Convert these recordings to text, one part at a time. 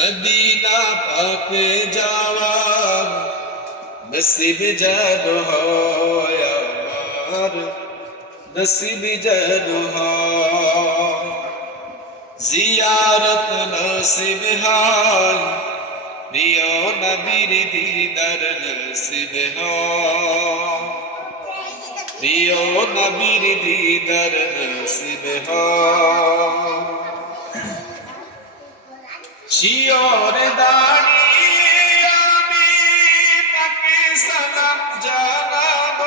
Medina পাকে যাওয়া নসিব যেন হয় আমার নসিব যেন হয় জিয়ারত নসিব হয় প্রিয় নবীর দিদার নসিব হয় প্রিয় নবীর দিদার নসিব হয় শিয়র দাঁড়িয়ে আমি তাকে সালাম জানাব।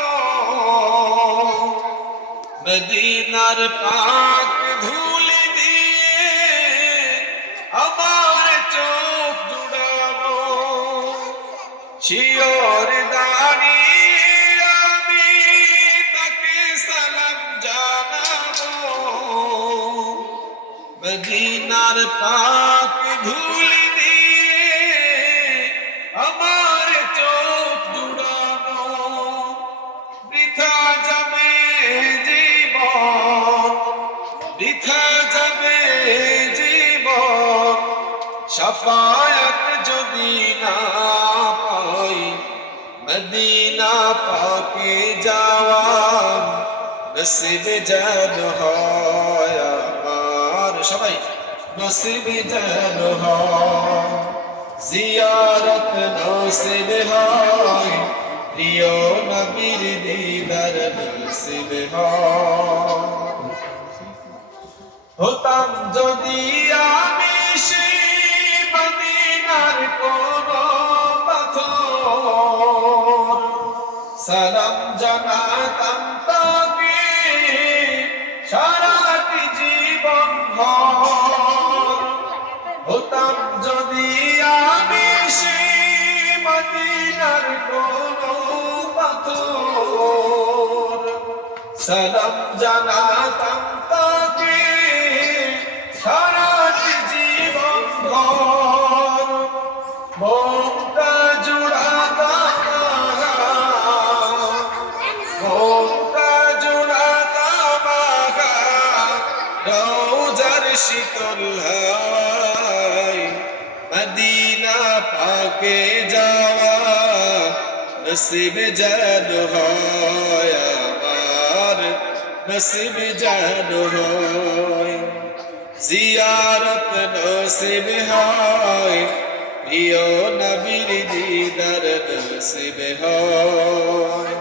মদিনার পাক ধুল দিয়ে আমার চোখ জুড়াবো। শিয়র দাঁড়িয়ে মদিনার পাক ধুল দিয়ে আমার চোখ জুড়ানো। বৃথা যাবে জীবন, বৃথা যাবে জীবন। সাফায়াত যদি না পাই, মদিনা পাকে যাওয়া নসিব যেন হয়। সবাই, নসিব যেন জিয়ারত নসিব হয়, প্রিয় নবীর দিদার নসিব হতাম যদি আমি মদিনার কোন পাথর, সালাম হতাম যদি আমি মদিনার কোন সালাম জানাতাম রৌজার শীতল হাওয়ায় মদিনা পাকে যাওয়া নসিব যেন হয় আমার, নসিব যেন হয়। জিয়ারত নসিব হয়, প্রিয় নবীর দিদার নসিব হয়।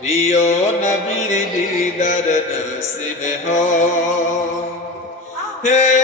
প্রিয় নবীর দিদার নসিব হয়। Hey!